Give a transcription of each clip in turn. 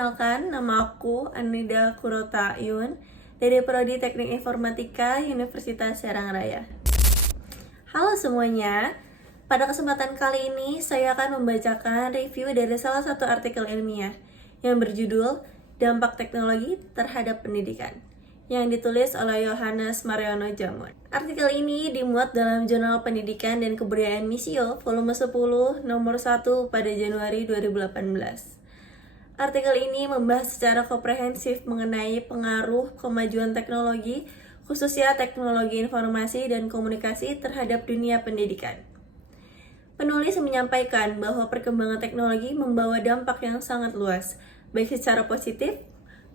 Perkenalkan, nama aku Anida Kurotayun dari Prodi Teknik Informatika Universitas Serang Raya. Halo semuanya, pada kesempatan kali ini saya akan membacakan review dari salah satu artikel ilmiah yang berjudul Dampak Teknologi Terhadap Pendidikan yang ditulis oleh Yohanes Mariano Jamon. Artikel ini dimuat dalam Jurnal Pendidikan dan Kebudayaan Misio volume 10 nomor 1 pada Januari 2018. Artikel ini membahas secara komprehensif mengenai pengaruh kemajuan teknologi, khususnya teknologi informasi dan komunikasi terhadap dunia pendidikan. Penulis menyampaikan bahwa perkembangan teknologi membawa dampak yang sangat luas, baik secara positif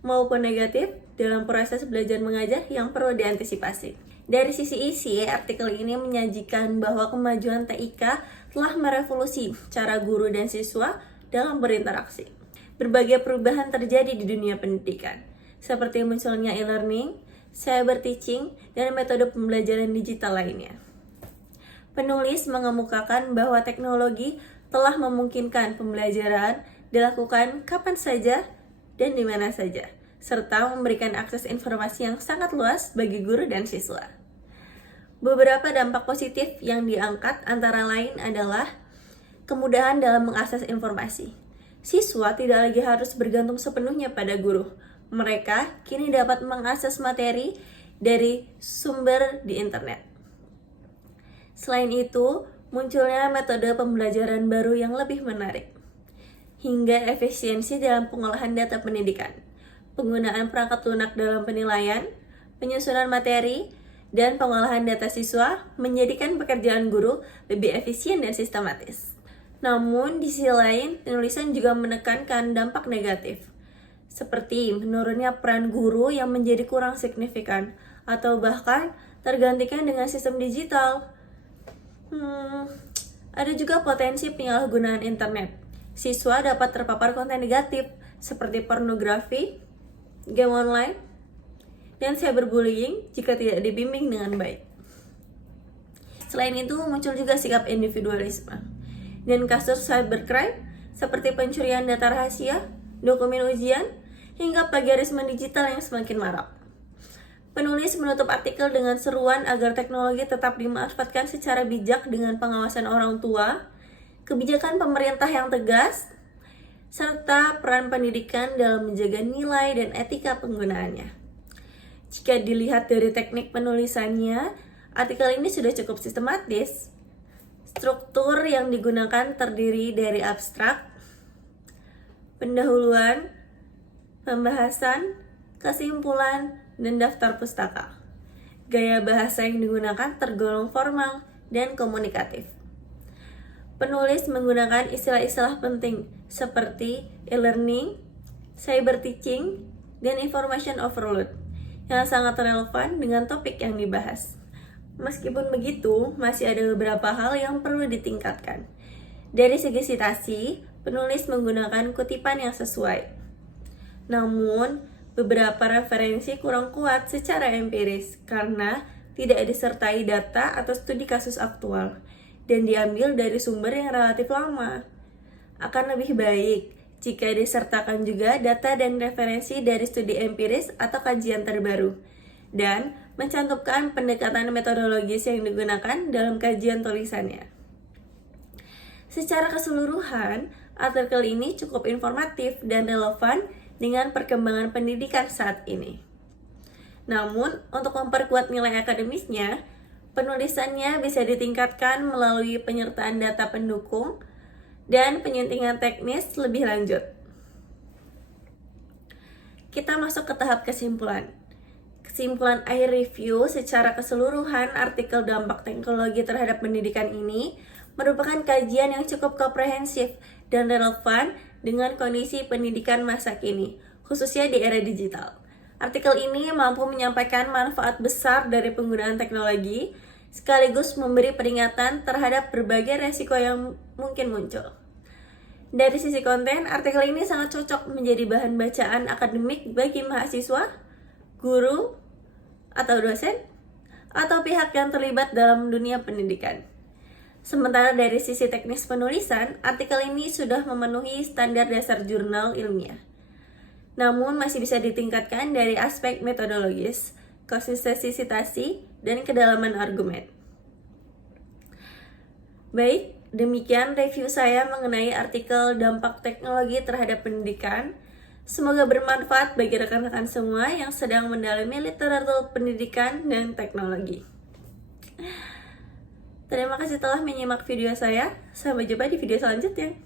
maupun negatif dalam proses belajar mengajar yang perlu diantisipasi. Dari sisi isi, artikel ini menyajikan bahwa kemajuan TIK telah merevolusi cara guru dan siswa dalam berinteraksi. Berbagai perubahan terjadi di dunia pendidikan, seperti munculnya e-learning, cyber teaching, dan metode pembelajaran digital lainnya. Penulis mengemukakan bahwa teknologi telah memungkinkan pembelajaran dilakukan kapan saja dan di mana saja, serta memberikan akses informasi yang sangat luas bagi guru dan siswa. Beberapa dampak positif yang diangkat antara lain adalah kemudahan dalam mengakses informasi. Siswa tidak lagi harus bergantung sepenuhnya pada guru. Mereka kini dapat mengakses materi dari sumber di internet. Selain itu, munculnya metode pembelajaran baru yang lebih menarik, hingga efisiensi dalam pengolahan data pendidikan, penggunaan perangkat lunak dalam penilaian, penyusunan materi, dan pengolahan data siswa menjadikan pekerjaan guru lebih efisien dan sistematis. Namun, di sisi lain, penulisan juga menekankan dampak negatif, seperti menurunnya peran guru yang menjadi kurang signifikan, atau bahkan tergantikan dengan sistem digital. Ada juga potensi penyalahgunaan internet. Siswa dapat terpapar konten negatif, seperti pornografi, game online, dan cyberbullying jika tidak dibimbing dengan baik. Selain itu, muncul juga sikap individualisme dan kasus cybercrime seperti pencurian data rahasia, dokumen ujian, hingga plagiarisme digital yang semakin marak. Penulis menutup artikel dengan seruan agar teknologi tetap dimanfaatkan secara bijak dengan pengawasan orang tua, kebijakan pemerintah yang tegas, serta peran pendidikan dalam menjaga nilai dan etika penggunaannya. Jika dilihat dari teknik penulisannya, artikel ini sudah cukup sistematis. Struktur yang digunakan terdiri dari abstrak, pendahuluan, pembahasan, kesimpulan, dan daftar pustaka. Gaya bahasa yang digunakan tergolong formal dan komunikatif. Penulis menggunakan istilah-istilah penting seperti e-learning, cyber teaching, dan information overload yang sangat relevan dengan topik yang dibahas. Meskipun begitu, masih ada beberapa hal yang perlu ditingkatkan. Dari segi citasi, penulis menggunakan kutipan yang sesuai. Namun, beberapa referensi kurang kuat secara empiris karena tidak disertai data atau studi kasus aktual dan diambil dari sumber yang relatif lama. Akan lebih baik jika disertakan juga data dan referensi dari studi empiris atau kajian terbaru, dan mencantumkan pendekatan metodologis yang digunakan dalam kajian tulisannya. Secara keseluruhan, artikel ini cukup informatif dan relevan dengan perkembangan pendidikan saat ini. Namun, untuk memperkuat nilai akademisnya, penulisannya bisa ditingkatkan melalui penyertaan data pendukung dan penyuntingan teknis lebih lanjut. Kita masuk ke tahap kesimpulan. Kesimpulan akhir review secara keseluruhan artikel dampak teknologi terhadap pendidikan ini merupakan kajian yang cukup komprehensif dan relevan dengan kondisi pendidikan masa kini, khususnya di era digital. Artikel ini mampu menyampaikan manfaat besar dari penggunaan teknologi, sekaligus memberi peringatan terhadap berbagai resiko yang mungkin muncul. Dari sisi konten, artikel ini sangat cocok menjadi bahan bacaan akademik bagi mahasiswa, guru, atau dosen, atau pihak yang terlibat dalam dunia pendidikan. Sementara dari sisi teknis penulisan, artikel ini sudah memenuhi standar dasar jurnal ilmiah. namun masih bisa ditingkatkan dari aspek metodologis, konsistensi citasi, dan kedalaman argumen. Baik, demikian review saya mengenai artikel dampak teknologi terhadap pendidikan. Semoga bermanfaat bagi rekan-rekan semua yang sedang mendalami literatur pendidikan dan teknologi. Terima kasih telah menyimak video saya. Sampai jumpa di video selanjutnya.